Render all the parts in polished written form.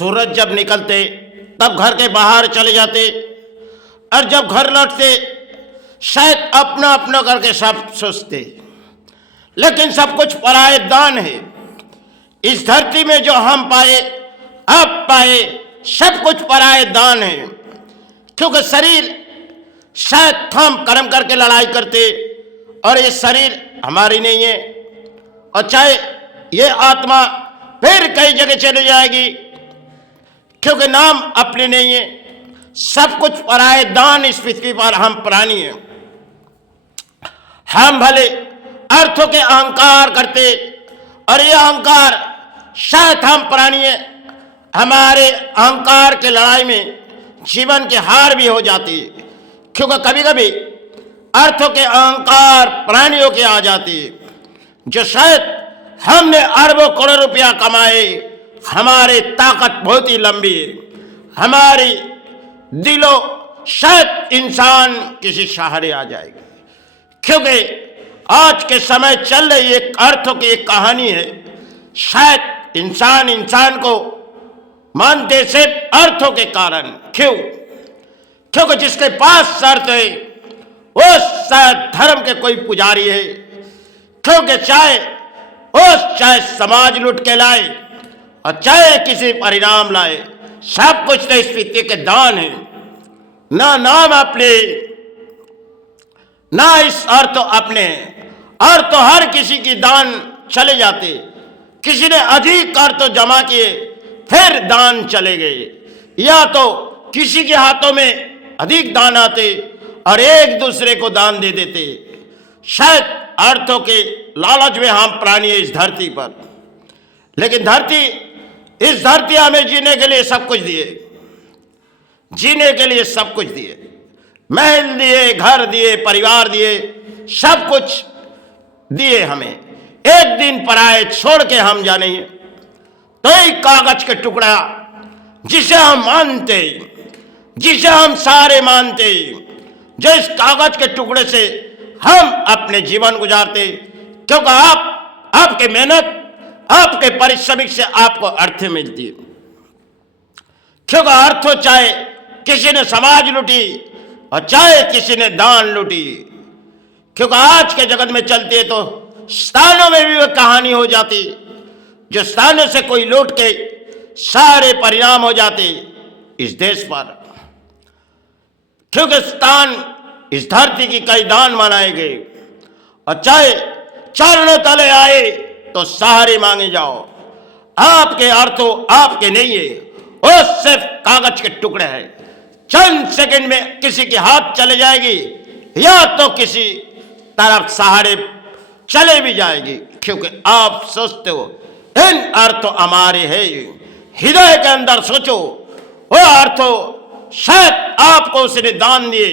सूरज जब निकलते तब घर के बाहर चले जाते, और जब घर लौटते शायद अपना अपना करके सब सोचते, लेकिन सब कुछ पराये दान है। इस धरती में जो हम पाए आप पाए सब कुछ पराये दान है, क्योंकि शरीर शायद हम कर्म करके लड़ाई करते और ये शरीर हमारी नहीं है, और चाहे ये आत्मा फिर कई जगह चली जाएगी, क्योंकि नाम अपने नहीं है। सब कुछ पराये दान, इस पृथ्वी पर हम प्राणी हैं। हम भले अर्थों के अहंकार करते और ये अहंकार शायद हम प्राणी हैं, हमारे अहंकार के लड़ाई में जीवन की हार भी हो जाती है, क्योंकि कभी कभी अर्थों के अहंकार प्राणियों के आ जाती है। जो शायद हमने अरबों करोड़ रुपया कमाए, हमारी ताकत बहुत ही लंबी है, हमारी दिलो शायद इंसान किसी सहारे आ जाएगी, क्योंकि आज के समय चल रही एक अर्थों की एक कहानी है। शायद इंसान को मानते सिर्फ अर्थों के कारण। क्यों? क्योंकि जिसके पास अर्थ है वो शायद धर्म के कोई पुजारी है, क्योंकि चाहे समाज लुट के लाए और चाहे किसी परिणाम लाए, सब कुछ तो इस पृथ्वी के दान है। ना नाम अपने, ना इस अर्थ अपने, अर्थ हर किसी की दान चले जाते। किसी ने अधिक अर्थ जमा किए फिर दान चले गए, या तो किसी के हाथों में अधिक दान आते और एक दूसरे को दान दे देते। शायद अर्थों के लालच में हम प्राणी इस धरती पर, लेकिन इस धरती हमें जीने के लिए सब कुछ दिए, जीने के लिए सब कुछ दिए, महल दिए, घर दिए, परिवार दिए, सब कुछ दिए हमें। एक दिन पराए छोड़ के हम जाने, तो एक कागज के टुकड़ा जिसे हम मानते, जिसे हम सारे मानते, जो इस कागज के टुकड़े से हम अपने जीवन गुजारते, क्योंकि आपके मेहनत, आपके परिश्रमिक से आपको अर्थ मिलती है। क्योंकि अर्थ हो चाहे किसी ने समाज लूटी और चाहे किसी ने दान लूटी, क्योंकि आज के जगत में चलती है तो स्थानों में भी वह कहानी हो जाती, जो स्थानों से कोई लूट के सारे परिणाम हो जाते इस देश पर। क्योंकि स्थान इस धरती की कई दान मनाए गए, और चाहे चरणों तले आए तो सहारे मांगे जाओ। आपके अर्थों आपके नहीं है, वो सिर्फ कागज के टुकड़े हैं। चंद सेकंड में किसी के हाथ चले जाएगी, या तो किसी तरफ सहारे चले भी जाएगी, क्योंकि आप सोचते हो इन अर्थों हमारे है। हृदय के अंदर सोचो, वो अर्थों शायद आपको उसने दान दिए,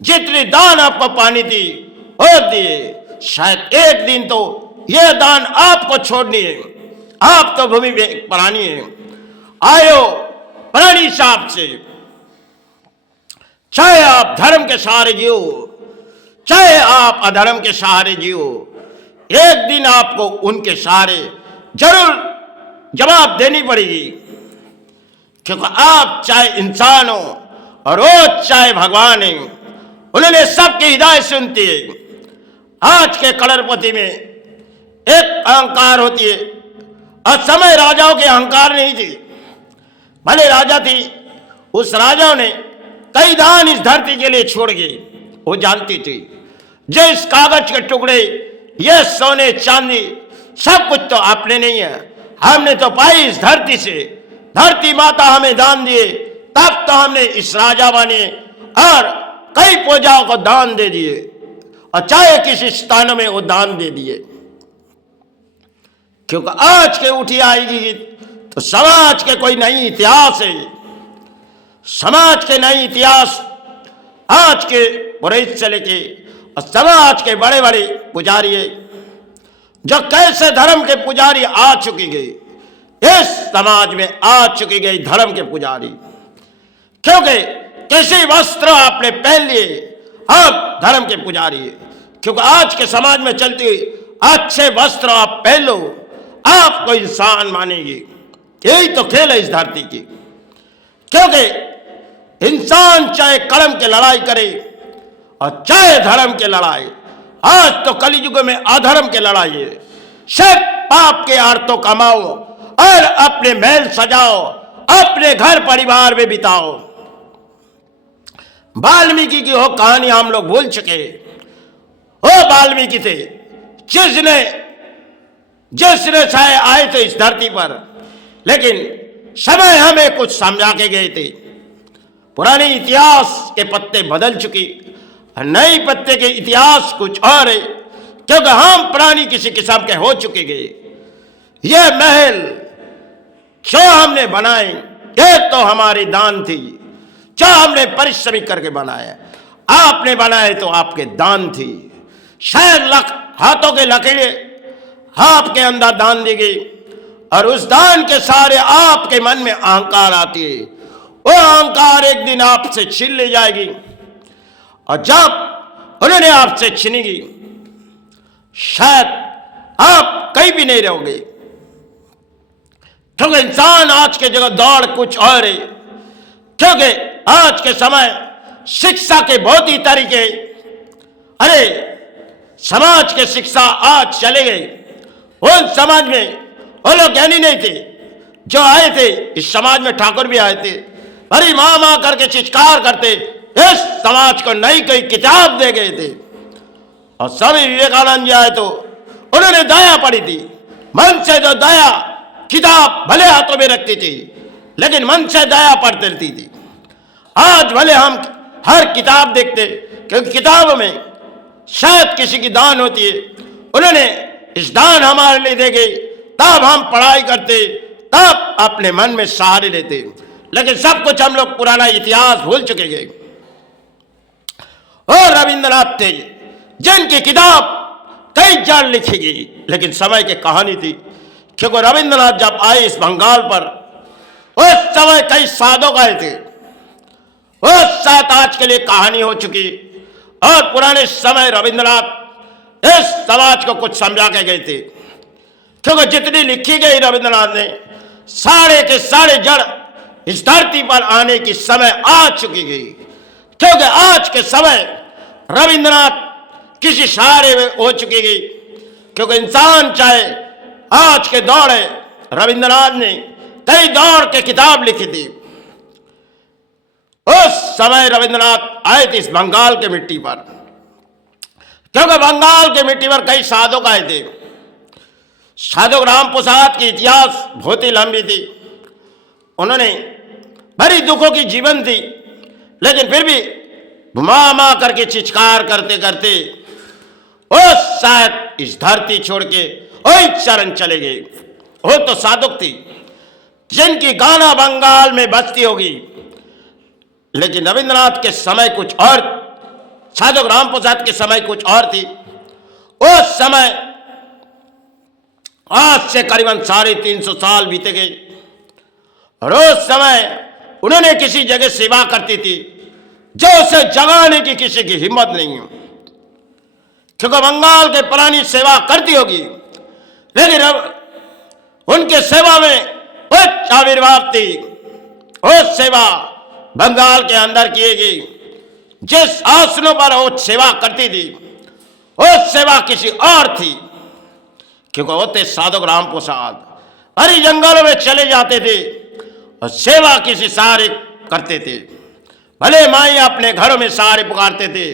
जितनी दान आपको पानी दी वो दिए। शायद एक दिन तो यह दान आपको छोड़नी है। आप तो भूमि में प्राणी है, आयो प्राणी साहब से, चाहे आप धर्म के सहारे जियो, चाहे आप अधर्म के सहारे जियो, एक दिन आपको उनके सहारे जरूर जवाब देनी पड़ेगी। क्योंकि आप चाहे इंसान हो और वो चाहे भगवान है, उन्होंने सबकी हिदायत सुनती है। आज के करोड़पति में एक अहंकार होती है, और समय राजाओं के अहंकार नहीं थी। भले राजा थी, उस राजाओं ने कई दान इस धरती के लिए छोड़ गए। वो जानती थी जो इस कागज के टुकड़े, ये सोने चांदी सब कुछ तो अपने नहीं है, हमने तो पाई इस धरती से। धरती माता हमें दान दिए, तब तो हमने इस राजा बने और कई पूजाओं को दान दे दिए, और चाहे किसी स्थानों में वो दान दे दिए। क्योंकि आज के उठी आएगी तो समाज के कोई नई इतिहास है, समाज के नई इतिहास आज के पुरोहित से लेके और समाज के बड़े बड़े पुजारी है, जो कैसे धर्म के पुजारी आ चुकी गई, इस समाज में आ चुकी गई धर्म के पुजारी। क्योंकि कैसे वस्त्र आपने पहन लिए, आप धर्म के पुजारी है। क्योंकि आज के समाज में चलती हुई अच्छे वस्त्र आप पहन लो, आपको इंसान मानेगी। यही तो खेल है इस धरती की। क्योंकि इंसान चाहे कर्म की लड़ाई करे और चाहे धर्म की लड़ाई, आज तो कलयुग में अधर्म की लड़ाई है। सिर्फ पाप के आर्तों कमाओ और अपने महल सजाओ, अपने घर परिवार में बिताओ। वाल्मीकि की वो कहानी हम लोग भूल चुके। वो वाल्मीकि थे जिसने चाहे आए थे इस धरती पर, लेकिन समय हमें कुछ समझा के गए थे। पुराने इतिहास के पत्ते बदल चुकी, नई पत्ते के इतिहास कुछ और है, क्योंकि हम पुरानी किसी किस्म के हो चुके गए। ये महल जो हमने बनाए, ये तो हमारी दान थी, जो हमने परिश्रम करके बनाया। आपने बनाए तो आपके दान थी। शायद हाथों के लकीरें आपके अंदर दान दी गई, और उस दान के सारे आपके मन में अहंकार आती है। वो अहंकार एक दिन आपसे छीन ले जाएगी, और जब उन्होंने आपसे छीनेगी, शायद आप कहीं भी नहीं रहोगे। क्योंकि इंसान आज के जगह दौड़ कुछ और है। क्योंकि आज के समय शिक्षा के बहुत ही तरीके, अरे समाज के शिक्षा आज चले गए। उन समाज में वो लोग ज्ञानी नहीं थे जो आए थे। इस समाज में ठाकुर भी आए थे, अरे माँ माँ करके चित्कार करते, इस समाज को नई कोई किताब दे गए थे। और स्वामी विवेकानंद जी आए तो उन्होंने दया पढ़ी थी। मन से जो दया, किताब भले हाथों में रखती थी, लेकिन मन से दया पढ़ते रहती थी। आज भले हम हर किताब देखते, क्योंकि किताब में शायद किसी की दान होती है, उन्होंने इस दान हमारे लिए दे गई, तब हम पढ़ाई करते, तब अपने मन में सहारे लेते। लेकिन सब कुछ हम लोग पुराना इतिहास भूल चुके गए। और रविंद्रनाथ थे जिनकी किताब कई जान लिखी गई, लेकिन समय की कहानी थी। क्योंकि रविंद्रनाथ जब आए इस बंगाल पर, उस समय कई साधक आए थे। उस साथ आज के लिए कहानी हो चुकी, और पुराने समय रविंद्रनाथ इस समाज को कुछ समझा के गए थे। क्योंकि जितनी लिखी गई रविंद्रनाथ ने, सारे के सारे जड़ इस धरती पर आने की समय आ चुकी गई। क्योंकि आज के समय रविंद्रनाथ किसी सहारे में हो चुकी गई। क्योंकि इंसान चाहे आज के दौर है, रविंद्रनाथ ने कई दौर के किताब लिखी थी। उस समय रविंद्रनाथ आए थे इस बंगाल के मिट्टी पर, क्योंकि बंगाल के मिट्टी पर कई साधक आए थे। साधक राम प्रसाद की इतिहास बहुत ही लंबी थी। उन्होंने बड़ी दुखों की जीवन थी, लेकिन फिर भी माँ माँ करके चित्कार करते करते वो शायद इस धरती छोड़ के वही चरण चले गए। वो तो साधक थी जिनकी गाना बंगाल में बजती होगी, लेकिन रविंद्रनाथ के समय कुछ और, साधक राम प्रसाद के समय कुछ और थी। उस समय आज से करीबन 350 साल बीते गए, और उस समय उन्होंने किसी जगह सेवा करती थी जो उसे जगाने की किसी की हिम्मत नहीं है। क्योंकि बंगाल के पुरानी सेवा करती होगी, लेकिन अब उनके सेवा में उच्च आविर्भाव थी। उस सेवा बंगाल के अंदर की गई। जिस आसनों पर वो सेवा करती थी, वो सेवा किसी और थी। क्योंकि वो थे साधक राम प्रसाद, हरी जंगलों में चले जाते थे और सेवा किसी सहारे करते थे। भले माई अपने घरों में सहारे पुकारते थे।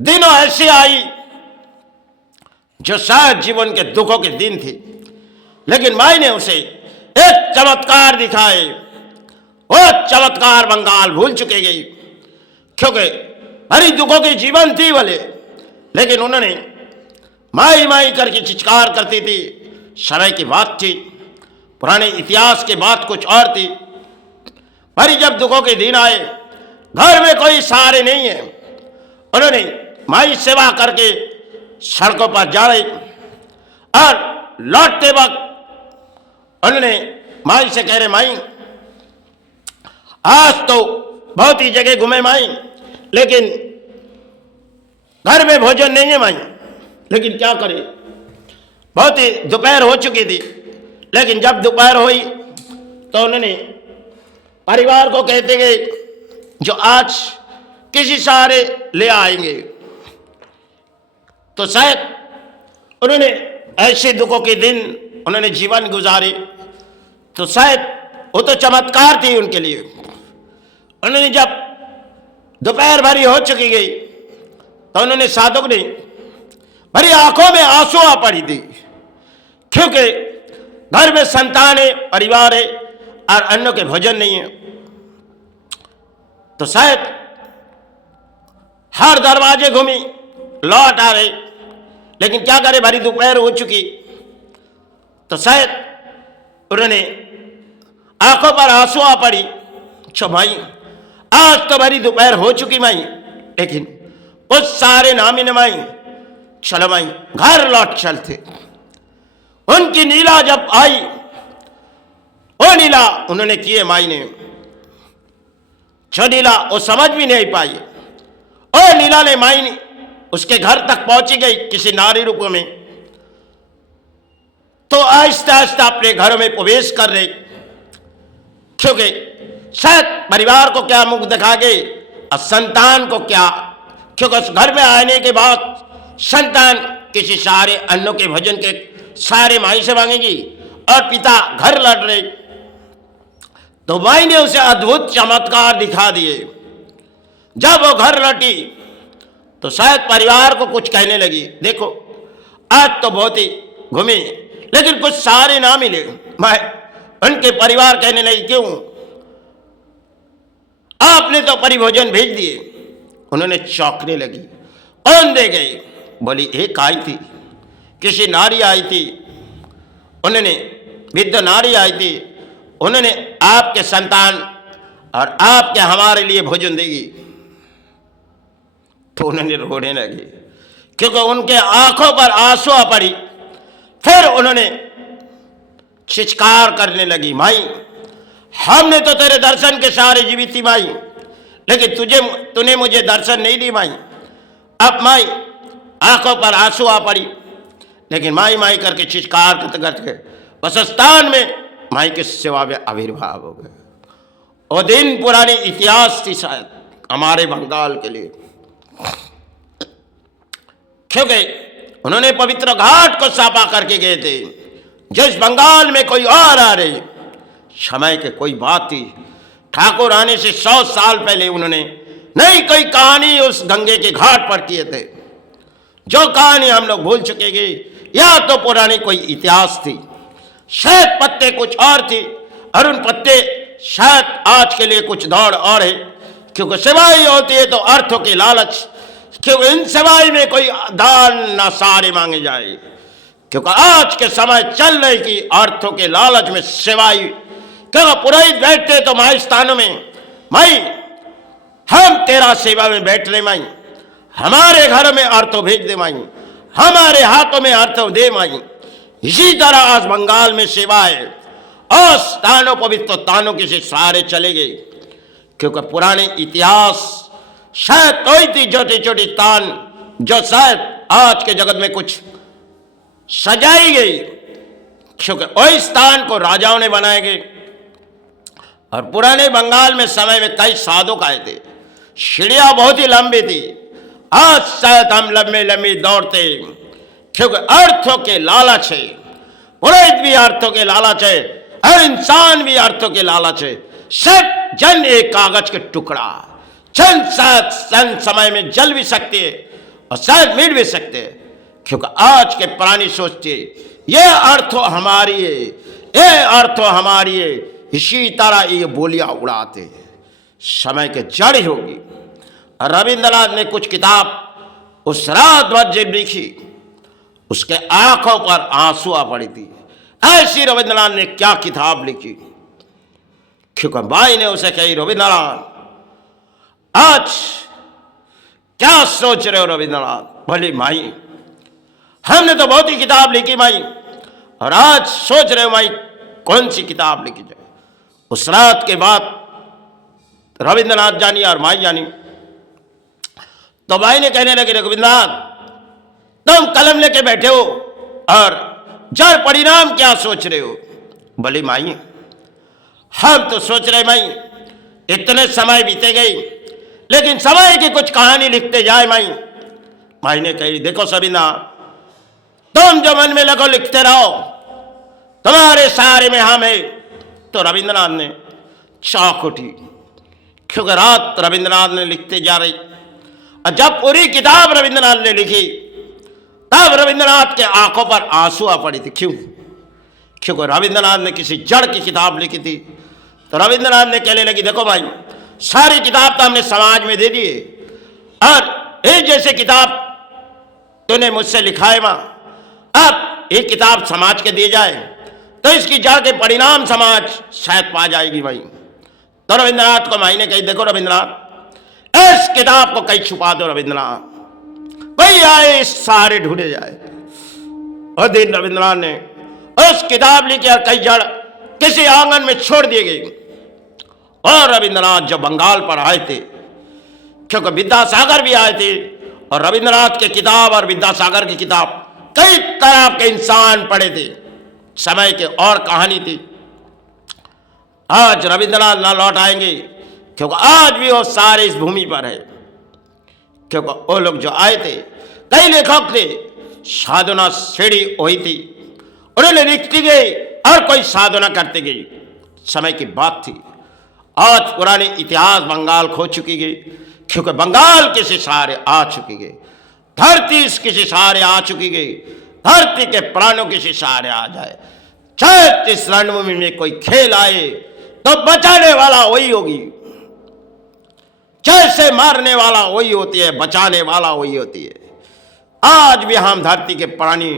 दिनों ऐसी आई जो शायद जीवन के दुखों के दिन थी, लेकिन माई ने उसे एक चमत्कार दिखाए। वो चमत्कार बंगाल भूल चुके गई, क्योंकि हरी दुखों के जीवन थी भले, लेकिन उन्होंने माई माई करके चित्कार करती थी। समय की बात थी, पुराने इतिहास की बात कुछ और थी। भरी जब दुखों के दिन आए, घर में कोई सहारे नहीं है, उन्होंने माई सेवा करके सड़कों पर जा रहे, और लौटते वक्त उन्होंने माई से कह रहे, माई आज तो बहुत ही जगह घूमे माई, लेकिन घर में भोजन नहीं है माई। लेकिन क्या करें, बहुत ही दोपहर हो चुकी थी। लेकिन जब दोपहर हुई तो उन्होंने परिवार को कहते गए जो आज किसी सहारे ले आएंगे। तो शायद उन्होंने ऐसे दुखों के दिन उन्होंने जीवन गुजारे, तो शायद वो तो चमत्कार थी उनके लिए। उन्होंने जब दोपहर भरी हो चुकी गई तो उन्होंने साधक ने भरी आंखों में आंसू आ पड़ी थी, क्योंकि घर में संतान है, परिवार है और अन्नों के भोजन नहीं है। तो शायद हर दरवाजे घूमी, लौट आ रहे, लेकिन क्या करे, भरी दोपहर हो चुकी। तो शायद उन्होंने आंखों पर आंसू आ पड़ी, छो भाई आज तो भरी दोपहर हो चुकी माई, लेकिन उस सारे नामी ने माई चलो माई घर लौट चलते। उनकी नीला जब आई, वो नीला उन्होंने किए माई ने, जो नीला वो समझ भी नहीं पाई। ओ नीला ने माई ने उसके घर तक पहुंची गई किसी नारी रूप में। तो आहिस्ता आहिस्ता अपने घरों में प्रवेश कर रहे, क्योंकि शायद परिवार को क्या मुख दिखा गए और संतान को क्या, क्योंकि उस घर में आने के बाद संतान किसी सारे अन्नों के भोजन के सारे माई से मांगेगी और पिता घर लौट रहे। तो माई ने उसे अद्भुत चमत्कार दिखा दिए। जब वो घर लौटी तो शायद परिवार को कुछ कहने लगी, देखो आज तो बहुत ही घूमे लेकिन कुछ सारे ना मिले। मैं उनके परिवार कहने लगी, क्यों आपने तो परिभोजन भेज दिए। उन्होंने चौंकने लगी, कौन दे गए? बोली एक आई थी, किसी नारी आई थी, उन्होंने वृद्ध नारी आई थी, उन्होंने आपके संतान और आपके हमारे लिए भोजन देगी। तो उन्होंने रोने लगे, क्योंकि उनके आंखों पर आंसू आ पड़ी। फिर उन्होंने चित्कार करने लगी, माई हमने तो तेरे दर्शन के सहारे जीवित थी माई, लेकिन तूने मुझे दर्शन नहीं दी माई। अब माई आंखों पर आंसू आ पड़ी, लेकिन माई माई करके चित्कार करते करते बस स्थान में माई के सेवा में आविर्भाव हो गए। वो दिन पुरानी इतिहास थी शायद हमारे बंगाल के लिए, क्योंकि उन्होंने पवित्र घाट को साफा करके गए थे। जिस बंगाल में कोई और आ रहे, समय के कोई बात थी, ठाकुर आने से 100 साल पहले उन्होंने नई कोई कहानी उस गंगे के घाट पर किए थे। जो कहानी हम लोग भूल चुके गए, या तो पुरानी कोई इतिहास थी, शायद पत्ते कुछ और थी, और उन पत्ते शायद आज के लिए कुछ दौड़ और है, क्योंकि सेवाई होती है तो अर्थों की लालच, क्योंकि इन सेवाई में कोई दान न सारे मांगे जाए, क्योंकि आज के समय चल रही कि अर्थों के लालच में सेवाई, क्योंकि पुरोहित बैठते तो माई स्थानों में, माई हम तेरा सेवा में बैठ रहे माई, हमारे घर में अर्थों भेज दे माई, हमारे हाथों में अर्थों दे माई। इसी तरह आज बंगाल में सेवा है और स्थानों पवित्र तानों के से सारे चले गए, क्योंकि पुराने इतिहास शायद तो ही थी छोटी छोटी स्थान जो शायद आज के जगत में कुछ सजाई गई, क्योंकि वही स्थान को राजाओं ने बनाए गए। और पुराने बंगाल में समय में कई साधक आए थे, सीढ़ियां बहुत ही लंबी थी। आज शायद हम लंबे लंबी दौड़ते, क्योंकि अर्थों के लालच है, पुरोहित भी अर्थों के लालच है, हर इंसान भी अर्थों के लालच है। सब जन एक कागज के टुकड़ा, चंद शायद समय में जल भी सकते और शायद मिट भी सकते, क्योंकि आज के पुरानी सोचते ये अर्थों हमारी है, ये अर्थों हमारी है, इसी तरह ये बोलियां उड़ाते समय के जड़ होगी। रविंद्रनाथ ने कुछ किताब उस रात भर जब लिखी, उसके आंखों पर आंसू आ पड़ी थी। ऐसी रविंद्रनाथ ने क्या किताब लिखी, क्योंकि भाई ने उसे कही, रविंद्रनाथ आज क्या सोच रहे हो रविंद्रनाथ? बोले माई हमने तो बहुत ही किताब लिखी माई, और आज सोच रहे हो माई कौन सी किताब लिखी जाए। उस रात के बाद रविंद्रनाथ जानी और माई जानी। तो माई ने कहने लगे, रविंद्रनाथ तुम कलम लेके बैठे हो और जड़ परिणाम क्या सोच रहे हो? बोले माई हम तो सोच रहे माई इतने समय बीते गई, लेकिन समय की कुछ कहानी लिखते जाए माई ने कही देखो सबीना, तुम जो मन में लगो लिखते रहो, तुम्हारे सारे में हम है। तो रविंद्रनाथ ने चौंक उठी, क्योंकि रात रविंद्रनाथ ने लिखते जा रही, और जब पूरी किताब रविंद्रनाथ ने लिखी तब रविंद्रनाथ के आंखों पर आंसू आ पड़ी थी। क्योंकि रविंद्रनाथ ने किसी जड़ की किताब लिखी थी। तो रविंद्रनाथ ने कहने लगी देखो भाई, सारी किताब तो हमने समाज में दे दी है, और एक जैसे किताब तूने मुझसे लिखा है मां, अब एक किताब समाज के दिए जाए तो इसकी जड़ के परिणाम समाज शायद पा जाएगी भाई। तो रविंद्रनाथ को माई ने कही देखो रविंद्रनाथ, इस किताब को कहीं छुपा दो रविंद्रनाथ, कोई आए इस सहारे ढूंढे जाए। और दिन रविंद्रनाथ ने उस किताब लिखी और कई जड़ किसी आंगन में छोड़ दी गई। और रविंद्रनाथ जब बंगाल पर आए थे, क्योंकि विद्यासागर भी आए थे, और रविंद्रनाथ की किताब और विद्यासागर की किताब कई तरह के इंसान पढ़े थे, समय के और कहानी थी। आज रविंद्रनाथ ना लौट आएंगे, क्योंकि आज भी वो सारे इस भूमि पर है। क्योंकि वो लोग जो आए थे, कई लेखक थे, साधना सीढ़ी हुई थी, उन्होंने लिखती गई और कोई साधना करते गई, समय की बात थी। आज पुराने इतिहास बंगाल खो चुकी गई, क्योंकि बंगाल किसी सहारे आ चुकी गई, धरती किसी सहारे आ चुकी गई, धरती के प्राणों किसी सहारे आ जाए। चाहे इस रणभूमि में कोई खेल आए तो बचाने वाला वही होगी, जैसे मारने वाला वही होती है, बचाने वाला वही होती है। आज भी हम धरती के प्राणी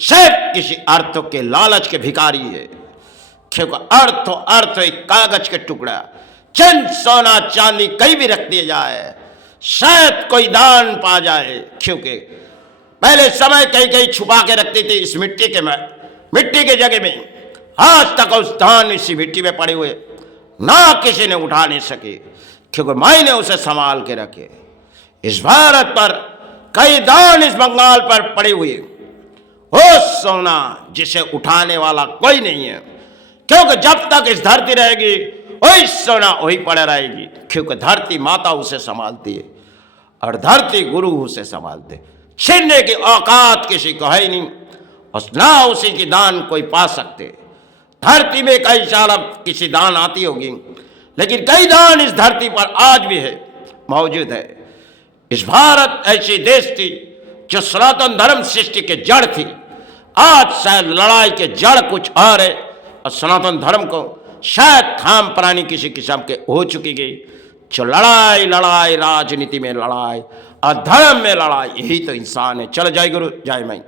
सिर्फ किसी अर्थ के लालच के भिखारी है, क्योंकि अर्थ एक कागज के टुकड़ा, चंद सोना चांदी कहीं भी रख दिया जाए, शायद कोई दान पा जाए। क्योंकि पहले समय कहीं कहीं छुपा के रखते थे इस मिट्टी के जगह में, आज तक उस दान इसी मिट्टी में पड़े हुए ना किसी ने उठा नहीं सके, क्योंकि माई ने उसे संभाल के रखे। इस भारत पर कई दान इस बंगाल पर पड़े हुए, वो सोना जिसे उठाने वाला कोई नहीं है, क्योंकि जब तक इस धरती रहेगी वही सोना वही पड़े रहेगी, क्योंकि धरती माता उसे संभालती है और धरती गुरु उसे संभालते। छीनने की औकात किसी को है नहीं, और ना उसी की दान कोई पा सकते। धरती में कई साल अब किसी दान आती होगी, लेकिन कई दान इस धरती पर आज भी है, मौजूद है। इस भारत ऐसी देश थी जो सनातन धर्म सृष्टि के जड़ थी। आज शायद लड़ाई के जड़ कुछ और है, और सनातन धर्म को शायद खाम प्राणी किसी किस्म के हो चुकी गई। जो लड़ाई राजनीति में लड़ाई और धर्म में लड़ाई, यही तो इंसान है। चलो जय गुरु जय माई।